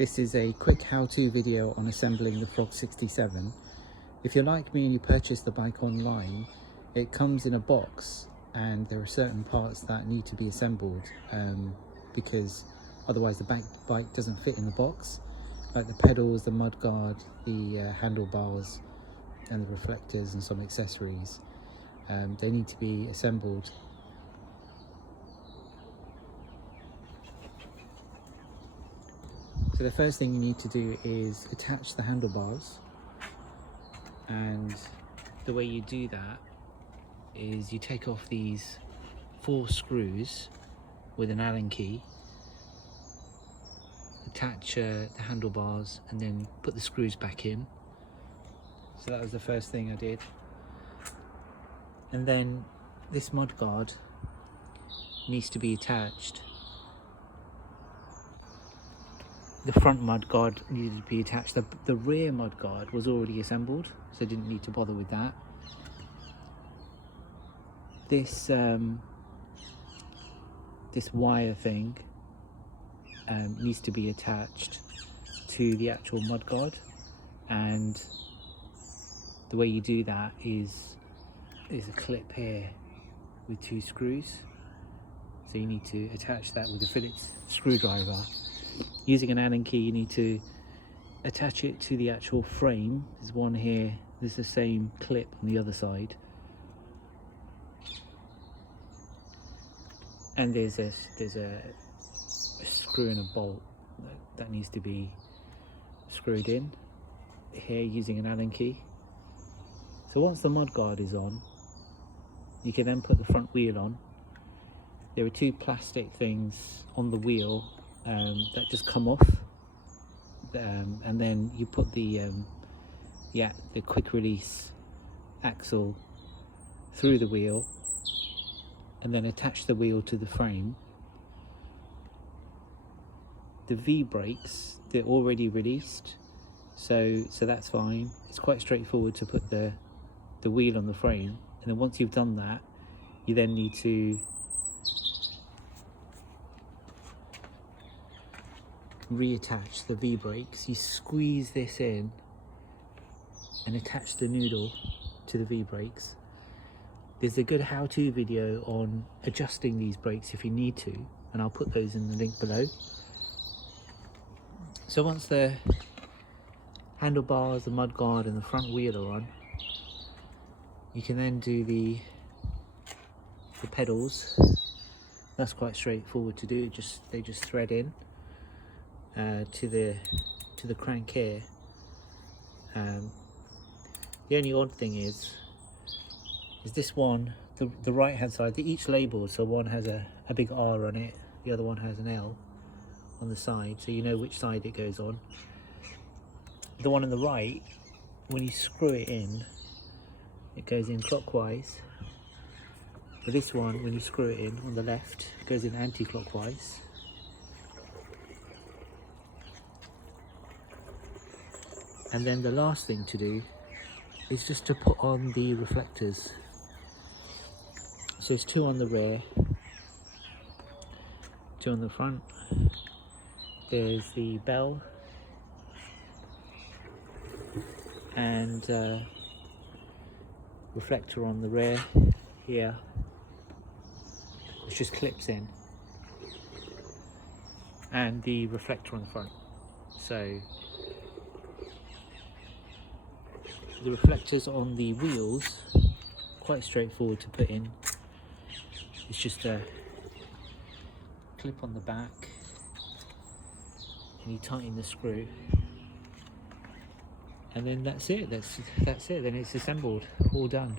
This is a quick how-to video on assembling the Frog 67. If you're like me and you purchase the bike online, it comes in a box and there are certain parts that need to be assembled because otherwise the bike doesn't fit in the box, like the pedals, the mudguard, the handlebars and the reflectors and some accessories. They need to be assembled. So the first thing you need to do is attach the handlebars, and the way you do that is you take off these 4 screws with an Allen key, attach the handlebars and then put the screws back in. So that was the first thing I did. And then this mudguard needs to be attached. The front mudguard needed to be attached. The rear mudguard was already assembled, so I didn't need to bother with that. This wire thing needs to be attached to the actual mudguard, and the way you do that is there's a clip here with 2 screws. So you need to attach that with a Phillips screwdriver. Using an Allen key, you need to attach it to the actual frame. There's one here, there's the same clip on the other side. And there's a screw and a bolt that needs to be screwed in here using an Allen key. So once the mudguard is on, you can then put the front wheel on. There are 2 plastic things on the wheel that just come off, and then you put the quick release axle through the wheel and then attach the wheel to the frame. The V-brakes, they're already released, so that's fine. It's quite straightforward to put the wheel on the frame, and then once you've done that, you then need to reattach the V-brakes. You squeeze this in and attach the noodle to the V-brakes. There's a good how-to video on adjusting these brakes if you need to, and I'll put those in the link below. So once the handlebars, the mudguard and the front wheel are on, you can then do the pedals. That's quite straightforward to do. They just thread in to the crank here. The only odd thing is this one, the right hand side, they're each labelled, so one has a big R on it, the other one has an L on the side, so you know which side it goes on. The one on the right, when you screw it in, it goes in clockwise, but this one, when you screw it in on the left, it goes in anti-clockwise. And then the last thing to do is just to put on the reflectors. So there's 2 on the rear, 2 on the front. There's the bell and reflector on the rear here, which just clips in, and the reflector on the front. So the reflectors on the wheels, quite straightforward to put in. It's just a clip on the back and you tighten the screw, and then that's it. That's it. Then it's assembled, all done.